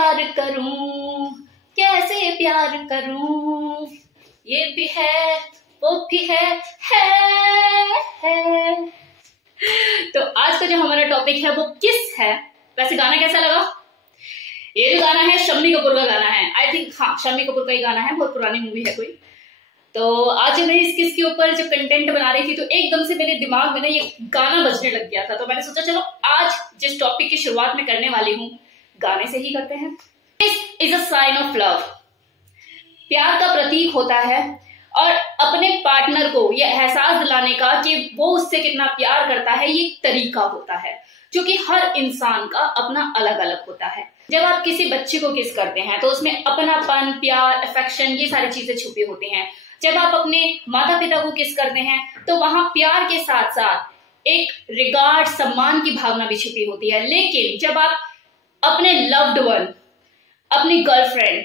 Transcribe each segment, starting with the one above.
प्यार करूं, कैसे प्यार करूं, ये भी है वो भी है। तो आज का जो हमारा टॉपिक है वो किस है। वैसे गाना कैसा लगा? ये जो गाना है शम्मी कपूर का गाना है, आई थिंक। हाँ, शम्मी कपूर का ही गाना है, बहुत पुरानी मूवी है कोई। तो आज मैं इस किस के ऊपर जो कंटेंट बना रही थी तो एकदम से मेरे दिमाग में ना ये गाना बजने लग गया था। तो मैंने सोचा चलो आज जिस टॉपिक की शुरुआत में करने वाली हूँ गाने से ही करते हैं। This is a sign of love. प्यार का प्रतीक होता है और अपने पार्टनर को यह एहसास दिलाने का कि वो उससे कितना प्यार करता है, ये एक तरीका होता है जो कि हर इंसान का अपना अलग अलग होता है। जब आप किसी बच्चे को किस करते हैं तो उसमें अपनापन, प्यार, अफेक्शन, ये सारी चीजें छुपी होती हैं। जब आप अपने माता पिता को किस करते हैं तो वहां प्यार के साथ साथ एक रिगार्ड, सम्मान की भावना भी छुपी होती है। लेकिन जब आप अपने लव्ड वन, अपनी गर्लफ्रेंड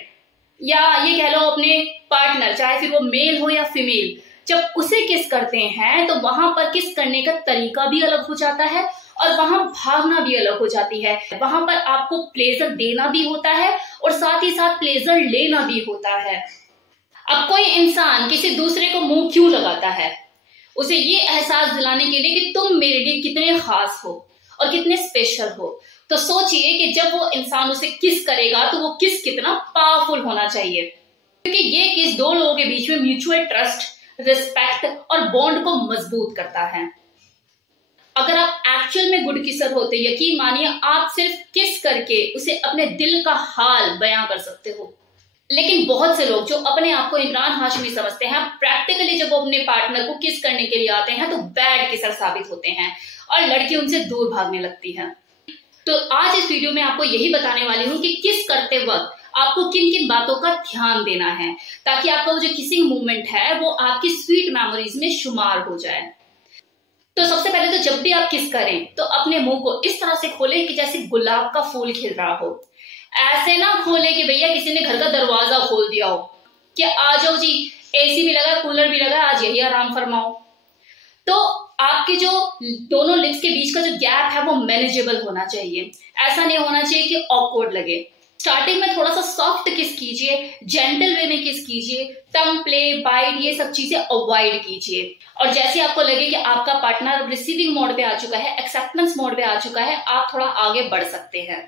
या ये कह लो अपने पार्टनर, चाहे फिर वो मेल हो या फीमेल, जब उसे किस करते हैं तो वहां पर किस करने का तरीका भी अलग हो जाता है और वहां भावना भी अलग हो जाती है। वहां पर आपको प्लेजर देना भी होता है और साथ ही साथ प्लेजर लेना भी होता है। अब कोई इंसान किसी दूसरे को मुंह क्यों लगाता है? उसे ये एहसास दिलाने के लिए कि तुम मेरे लिए कितने खास हो और कितने स्पेशल हो। तो सोचिए कि जब वो इंसान उसे किस करेगा तो वो किस कितना पावरफुल होना चाहिए, क्योंकि ये किस दो लोगों के बीच में म्यूचुअल ट्रस्ट, रिस्पेक्ट और बॉन्ड को मजबूत करता है। अगर आप एक्चुअल में गुड किसर होते, यकीन मानिए आप सिर्फ किस करके उसे अपने दिल का हाल बयां कर सकते हो। लेकिन बहुत से लोग जो अपने आप को इमरान हाशमी समझते हैं, प्रैक्टिकली जब वो अपने पार्टनर को किस करने के लिए आते हैं तो बैड किसर साबित होते हैं और लड़की उनसे दूर भागने लगती है। तो आज इस वीडियो में आपको यही बताने वाली हूँ कि किस करते वक्त आपको किन किन बातों का ध्यान देना है ताकि आपका वो जो किसिंग मूवमेंट है वो आपकी स्वीट मेमोरीज में शुमार हो जाए। तो सबसे पहले तो जब भी आप किस करें तो अपने मुंह को इस तरह से खोलें कि जैसे गुलाब का फूल खिल रहा हो। ऐसे ना खोले कि भैया किसी ने घर का दरवाजा खोल दिया हो कि आ जाओ जी, एसी भी लगा, कूलर भी लगा, आज यही आराम फरमाओ। तो आपके जो दोनों लिप्स के बीच का जो गैप है वो मैनेजेबल होना चाहिए। ऐसा नहीं होना चाहिए कि ऑकवर्ड लगे। स्टार्टिंग में थोड़ा सा सॉफ्ट किस कीजिए, जेंटल वे में किस कीजिए, टंग प्ले, बाइट, ये सब चीजें अवॉइड कीजिए। और जैसे आपको लगे कि आपका पार्टनर रिसीविंग मोड पे आ चुका है, एक्सेप्टेंस मोड पे आ चुका है, आप थोड़ा आगे बढ़ सकते हैं।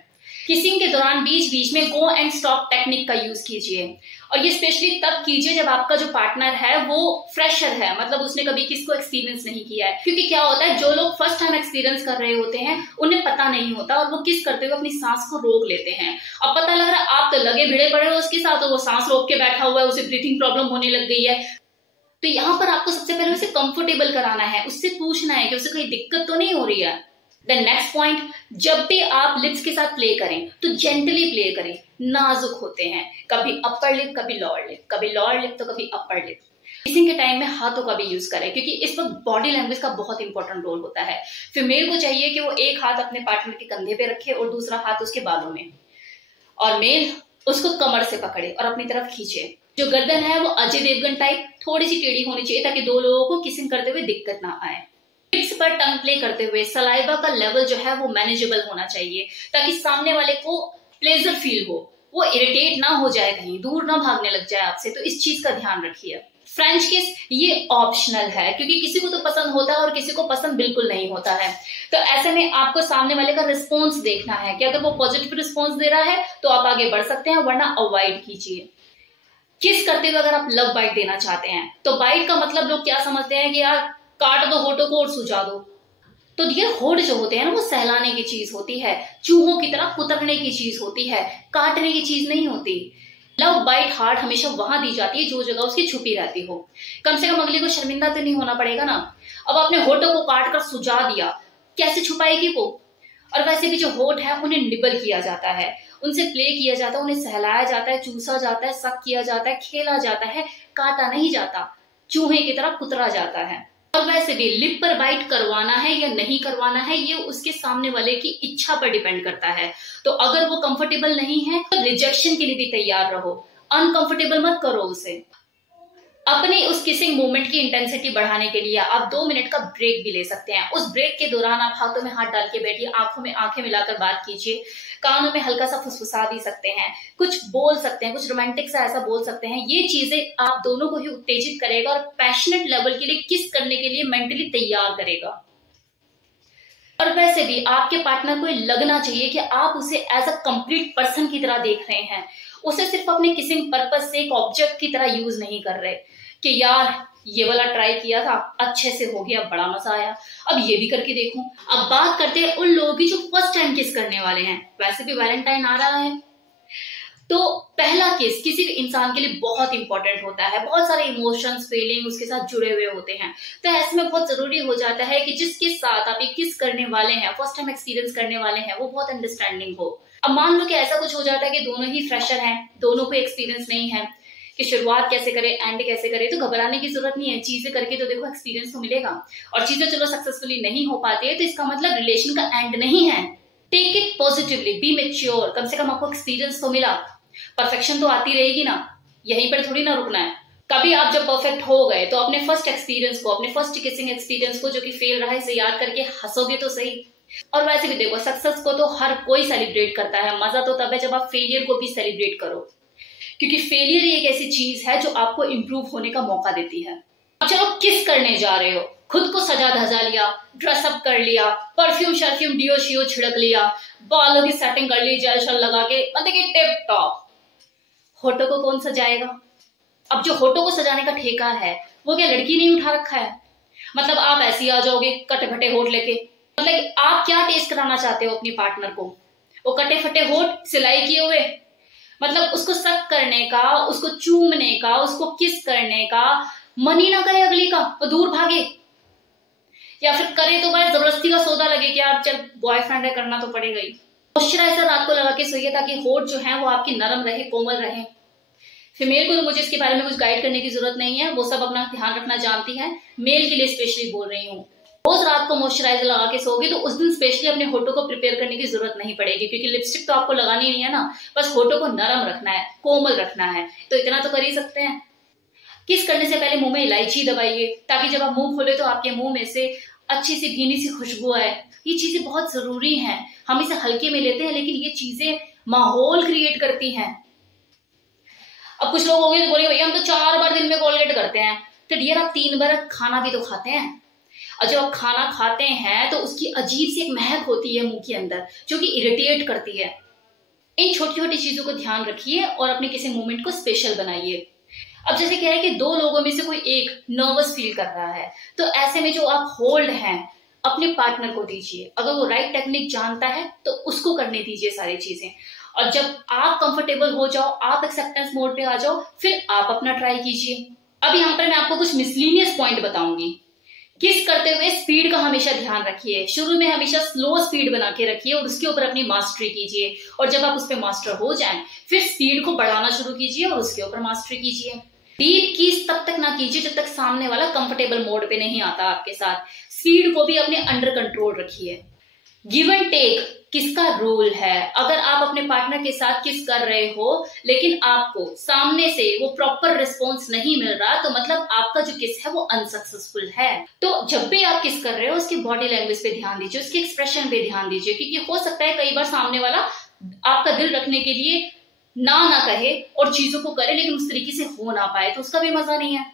किसिंग के दौरान बीच बीच में गो एंड स्टॉप टेक्निक का यूज कीजिए और ये स्पेशली तब कीजिए जब आपका जो पार्टनर है वो फ्रेशर है, मतलब उसने कभी किसी को एक्सपीरियंस नहीं किया है। क्योंकि क्या होता है, जो लोग फर्स्ट टाइम एक्सपीरियंस कर रहे होते हैं उन्हें पता नहीं होता और वो किस करते हुए अपनी सांस को रोक लेते हैं। अब पता लग रहा है आप तो लगे भिड़े पड़े हो उसके साथ, तो वो सांस रोक के बैठा हुआ है, उसे ब्रीथिंग प्रॉब्लम होने लग गई है। तो यहाँ पर आपको सबसे पहले उसे कंफर्टेबल कराना है, उससे पूछना है कि उसे कोई दिक्कत तो नहीं हो रही है। द नेक्स्ट पॉइंट, जब भी आप लिप्स के साथ प्ले करें तो जेंटली प्ले करें, नाजुक होते हैं। कभी अपर लिप, कभी लोअर लिप, कभी लोअर लिप तो कभी अपर लिप। किसिंग के टाइम में हाथों का भी यूज करें क्योंकि इस वक्त बॉडी लैंग्वेज का बहुत इंपॉर्टेंट रोल होता है। फीमेल को चाहिए कि वो एक हाथ अपने पार्टनर के कंधे पे रखे और दूसरा हाथ उसके बालों में, और मेल उसको कमर से पकड़े और अपनी तरफ खींचे। जो गर्दन है वो अजय देवगन टाइप थोड़ी सी टेढ़ी होनी चाहिए ताकि दो लोगों को किसिंग करते हुए दिक्कत ना आए। लिप्स पर टंग प्ले करते हुए सलाइवा का लेवल जो है वो मैनेजेबल होना चाहिए ताकि सामने वाले को प्लेजर फील हो, वो इरिटेट ना हो जाए, कहीं दूर ना भागने लग जाए आपसे। तो इस चीज का ध्यान रखिए। फ्रेंच किस ये ऑप्शनल है क्योंकि किसी को तो पसंद होता है और किसी को पसंद बिल्कुल नहीं होता है। तो ऐसे में आपको सामने वाले का रिस्पॉन्स देखना है कि अगर वो पॉजिटिव रिस्पॉन्स दे रहा है तो आप आगे बढ़ सकते हैं, वरना अवॉइड कीजिए। किस करते हुए अगर आप लव बाइट देना चाहते हैं तो बाइट का मतलब लोग क्या समझते हैं कि यार काट दो होठों को और सुझा दो। तो ये होठ जो होते हैं ना वो सहलाने की चीज होती है, चूहों की तरह कुतरने की चीज होती है, काटने की चीज नहीं होती। लव बाइट हार्ट हमेशा वहां दी जाती है जो जगह उसकी छुपी रहती हो। कम से कम अगले को शर्मिंदा तो नहीं होना पड़ेगा ना। अब आपने होठों को काट कर सुझा दिया, कैसे छुपाएगी वो? और वैसे भी जो होठ है उन्हें निबल किया जाता है, उनसे प्ले किया जाता है, उन्हें सहलाया जाता है, चूसा जाता है, सक किया जाता है, खेला जाता है, काटा नहीं जाता, चूहे की तरह कुतरा जाता है। और वैसे भी लिप पर बाइट करवाना है या नहीं करवाना है ये उसके सामने वाले की इच्छा पर डिपेंड करता है। तो अगर वो कंफर्टेबल नहीं है तो रिजेक्शन के लिए भी तैयार रहो, अनकंफर्टेबल मत करो उसे। अपने उस किसिंग मोमेंट की इंटेंसिटी बढ़ाने के लिए आप 2 मिनट का ब्रेक भी ले सकते हैं। उस ब्रेक के दौरान आप हाथों में हाथ डाल के बैठिए, आंखों में आंखें मिलाकर बात कीजिए, कानों में हल्का सा फुसफुसा भी सकते हैं, कुछ बोल सकते हैं, कुछ रोमांटिक सा ऐसा बोल सकते हैं। ये चीजें आप दोनों को ही उत्तेजित करेगा और पैशनेट लेवल के लिए किस करने के लिए मेंटली तैयार करेगा। और वैसे भी आपके पार्टनर को लगना चाहिए कि आप उसे एज अ कंप्लीट पर्सन की तरह देख रहे हैं, उसे सिर्फ अपने किसिंग पर्पस से एक ऑब्जेक्ट की तरह यूज नहीं कर रहे कि यार ये वाला ट्राई किया था, अच्छे से हो गया, बड़ा मजा आया, अब ये भी करके देखूं। अब बात करते हैं उन लोगों की जो फर्स्ट टाइम किस करने वाले हैं। वैसे भी वैलेंटाइन आ रहा है, तो पहला किस किसी भी इंसान के लिए बहुत इंपॉर्टेंट होता है, बहुत सारे इमोशंस फीलिंग उसके साथ जुड़े हुए होते हैं। तो ऐसे में बहुत जरूरी हो जाता है कि जिसके साथ आप ये किस करने वाले हैं, फर्स्ट टाइम एक्सपीरियंस करने वाले हैं, वो बहुत अंडरस्टैंडिंग हो। अब मान लो कि ऐसा कुछ हो जाता है कि दोनों ही फ्रेशर हैं, दोनों को एक्सपीरियंस नहीं है कि शुरुआत कैसे करे, एंड कैसे करे, तो घबराने की जरूरत नहीं है। चीजें करके तो देखो एक्सपीरियंस तो मिलेगा, और चीजें चलो सक्सेसफुली नहीं हो पाती है तो इसका मतलब रिलेशन का एंड नहीं है। Take it positively, be mature, कम से कम आपको एक्सपीरियंस तो मिला। परफेक्शन तो आती रहेगी ना, यहीं पर थोड़ी ना रुकना है। कभी आप जब परफेक्ट हो गए तो अपने फर्स्ट एक्सपीरियंस को, अपने फर्स्ट किसिंग एक्सपीरियंस को जो कि फेल रहा है, इसे याद करके हंसोगे तो सही। और वैसे भी देखो, सक्सेस को तो हर कोई सेलिब्रेट करता है, मजा तो तब है जब आप फेलियर को भी सेलिब्रेट करो, क्योंकि फेलियर ही एक ऐसी चीज है जो आपको इंप्रूव होने का मौका देती है। अब चलो किस करने जा रहे हो, खुद को सजा धजा लिया, ड्रेसअप कर लिया, परफ्यूम शर्फ्यूम डियो शियो छिड़क लिया, बालों की सेटिंग कर ली, जेल शल लगा के, मतलब कि टिप टॉप। होठों को कौन सजाएगा? अब जो होठों को सजाने का ठेका है वो क्या लड़की ने उठा रखा है? मतलब आप ऐसे ही आ जाओगे कटे फटे होठ लेके? मतलब आप क्या टेस्ट कराना चाहते हो अपनी पार्टनर को? वो कटे फटे होठ सिलाई किए हुए? मतलब उसको सक करने का, उसको चूमने का, उसको किस करने का मन ही ना करे अगली का, वो दूर भागे, या फिर करे तो बस जबरदस्ती का सौदा लगे कि यार चल बॉयफ्रेंड है, करना तो पड़ेगा ही। मॉइस्चराइजर रात को लगा के सोइए ताकि होठ जो है वो आपकी नरम रहे, कोमल रहे। फीमेल को तो मुझे इसके बारे में कुछ गाइड करने की जरूरत नहीं है, वो सब अपना ध्यान रखना जानती है। मेल के लिए स्पेशली बोल रही हूँ, रोज रात को मॉइस्चराइजर लगा के सोओगे तो उस दिन स्पेशली अपने होठों को प्रिपेयर करने की जरूरत नहीं पड़ेगी, क्योंकि लिपस्टिक तो आपको लगानी नहीं है ना, बस होठों को नरम रखना है, कोमल रखना है, तो इतना तो कर ही सकते हैं। किस करने से पहले मुंह में इलायची दबाइए ताकि जब आप मुंह खोले तो आपके मुंह में से अच्छी सी भीनी सी खुशबू आए। ये चीजें बहुत जरूरी हैं, हम इसे हल्के में लेते हैं लेकिन ये चीजें माहौल क्रिएट करती हैं। अब कुछ लोग होंगे तो बोलेंगे भैया हम तो 4 बार दिन में कोलगेट करते हैं, तो डियर आप 3 बार खाना भी तो खाते हैं, और जब आप खाना खाते हैं तो उसकी अजीब सी एक महक होती है मुंह के अंदर जो कि इरिटेट करती है। इन छोटी छोटी चीजों को ध्यान रखिए और अपने किसी मोमेंट को स्पेशल बनाइए। अब जैसे क्या है कि 2 लोगों में से कोई एक नर्वस फील कर रहा है, तो ऐसे में जो आप होल्ड हैं अपने पार्टनर को दीजिए। अगर वो राइट टेक्निक जानता है तो उसको करने दीजिए सारी चीजें, और जब आप कंफर्टेबल हो जाओ, आप एक्सेप्टेंस मोड पे आ जाओ, फिर आप अपना ट्राई कीजिए। अब यहाँ पर मैं आपको कुछ मिसलीनियस पॉइंट बताऊंगी। किस करते हुए स्पीड का हमेशा ध्यान रखिए, शुरू में हमेशा स्लो स्पीड बना के रखिए और उसके ऊपर अपनी मास्टरी कीजिए, और जब आप उस पर मास्टर हो जाएं फिर स्पीड को बढ़ाना शुरू कीजिए और उसके ऊपर मास्टरी कीजिए। डीप कीस तब तक ना कीजिए जब तक सामने वाला कंफर्टेबल मोड पे नहीं आता आपके साथ। स्पीड को भी अपने अंडर कंट्रोल रखिए। गिव एंड टेक किसका रोल है? अगर आप अपने पार्टनर के साथ किस कर रहे हो लेकिन आपको सामने से वो प्रॉपर रिस्पॉन्स नहीं मिल रहा, तो मतलब आपका जो किस है वो अनसक्सेसफुल है। तो जब भी आप किस कर रहे हो उसकी बॉडी लैंग्वेज पे ध्यान दीजिए, उसके एक्सप्रेशन पे ध्यान दीजिए, क्योंकि हो सकता है कई बार सामने वाला आपका दिल रखने के लिए ना कहे और चीजों को करे लेकिन उस तरीके से हो ना पाए, तो उसका भी मजा नहीं है।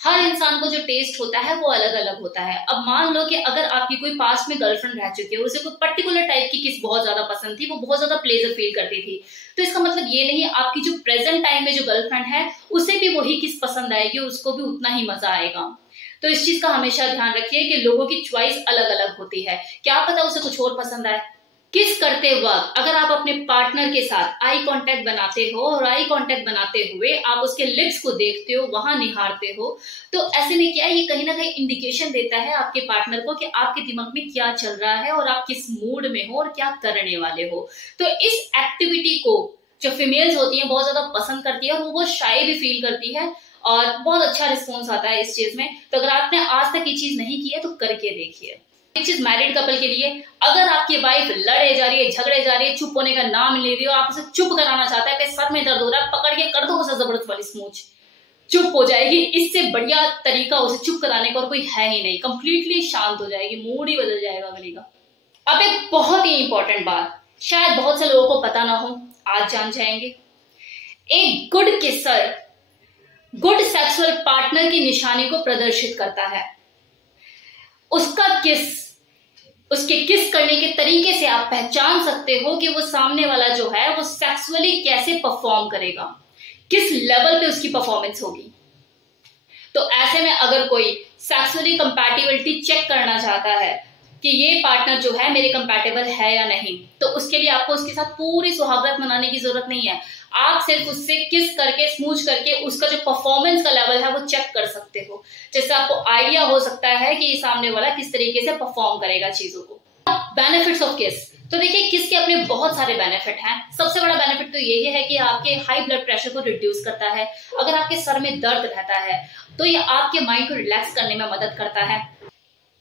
हर इंसान को जो टेस्ट होता है वो अलग अलग होता है। अब मान लो कि अगर आपकी कोई पास्ट में गर्लफ्रेंड रह चुकी है, उसे कोई पर्टिकुलर टाइप की किस बहुत ज्यादा पसंद थी, वो बहुत ज्यादा प्लेजर फील करती थी, तो इसका मतलब ये नहीं आपकी जो प्रेजेंट टाइम में जो गर्लफ्रेंड है उसे भी वही किस पसंद आएगी, उसको भी उतना ही मजा आएगा। तो इस चीज का हमेशा ध्यान रखिए कि लोगों की च्वाइस अलग अलग होती है, क्या पता उसे कुछ और पसंद आए। किस करते वक्त अगर आप अपने पार्टनर के साथ आई कांटेक्ट बनाते हो और आई कांटेक्ट बनाते हुए आप उसके लिप्स को देखते हो, वहां निहारते हो, तो ऐसे में क्या है, ये कहीं ना कहीं इंडिकेशन देता है आपके पार्टनर को कि आपके दिमाग में क्या चल रहा है और आप किस मूड में हो और क्या करने वाले हो। तो इस एक्टिविटी को जो फीमेल्स होती है बहुत ज्यादा पसंद करती है और वो बहुत शाय भी फील करती है और बहुत अच्छा रिस्पॉन्स आता है इस चीज में। तो अगर आपने आज तक ये चीज नहीं की है तो करके देखिए। एक चीज मैरिड कपल के लिए, अगर आपकी वाइफ लड़े जा रही है, झगड़े जा रही है, चुप होने का नाम ले रही हो, आप उसे चुप कराना चाहता है, सर में दर्द हो रहा है, पकड़ के कर दो उसे जबरदस्त वाली स्मूच, चुप हो जाएगी। इससे बढ़िया तरीका उसे चुप कराने का और कोई है ही नहीं। कंप्लीटली शांत हो जाएगी, मूड ही बदल जाएगा अगली का। अब एक बहुत ही इंपॉर्टेंट बात, शायद बहुत से लोगों को पता ना हो, आज जान जाएंगे। एक good kisser good sexual partner की निशानी को प्रदर्शित करता है। उसका किस, उसके किस करने के तरीके से आप पहचान सकते हो कि वो सामने वाला जो है वो सेक्सुअली कैसे परफॉर्म करेगा, किस लेवल पे उसकी परफॉर्मेंस होगी। तो ऐसे में अगर कोई सेक्सुअली कंपैटिबिलिटी चेक करना चाहता है कि ये पार्टनर जो है मेरे कंपैटिबल है या नहीं, तो उसके लिए आपको उसके साथ पूरी सुहागरात मनाने की जरूरत नहीं है। आप सिर्फ उससे किस करके, स्मूच करके उसका जो परफॉर्मेंस का लेवल है वो चेक कर सकते हो, जिससे आपको आइडिया हो सकता है कि ये सामने वाला किस तरीके से परफॉर्म करेगा चीजों को। बेनिफिट्स ऑफ किस, तो देखिए किस के अपने बहुत सारे बेनिफिट हैं। सबसे बड़ा बेनिफिट तो यही है कि आपके हाई ब्लड प्रेशर को रिड्यूस करता है। अगर आपके सर में दर्द रहता है तो ये आपके माइंड को रिलैक्स करने में मदद करता है।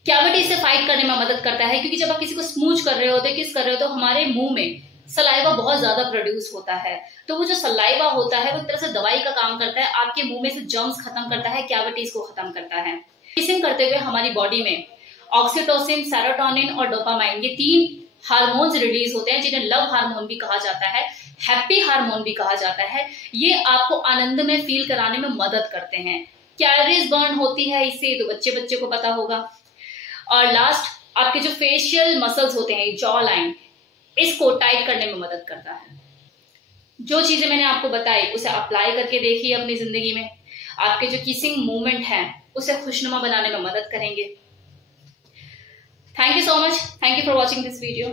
कैविटी से फाइट करने में मदद करता है, क्योंकि जब आप किसी को स्मूच कर रहे होते, किस कर रहे हो, तो हमारे मुंह में सलाइवा बहुत ज्यादा प्रोड्यूस होता है। तो वो जो सलाइवा होता है वो एक तरह से दवाई का काम करता है, आपके मुंह में से जर्म्स खत्म करता है, कैविटीज को खत्म करता है। किसिंग करते हुए हमारी बॉडी में ऑक्सीटोसिन, सेरोटोनिन और डोपामाइन, ये 3 हार्मोन्स रिलीज होते हैं, जिन्हें लव हार्मोन भी कहा जाता है, हैप्पी हार्मोन भी कहा जाता है। ये आपको आनंद में फील कराने में मदद करते हैं। कैलोरीज बर्न होती है इससे, तो बच्चे बच्चे को पता होगा। और लास्ट, आपके जो फेशियल मसल्स होते हैं, जॉ लाइन, इसको टाइट करने में मदद करता है। जो चीजें मैंने आपको बताई उसे अप्लाई करके देखिए अपनी जिंदगी में। आपके जो किसिंग मूवमेंट है उसे खुशनुमा बनाने में मदद करेंगे। Thank you so much. Thank you for watching this video.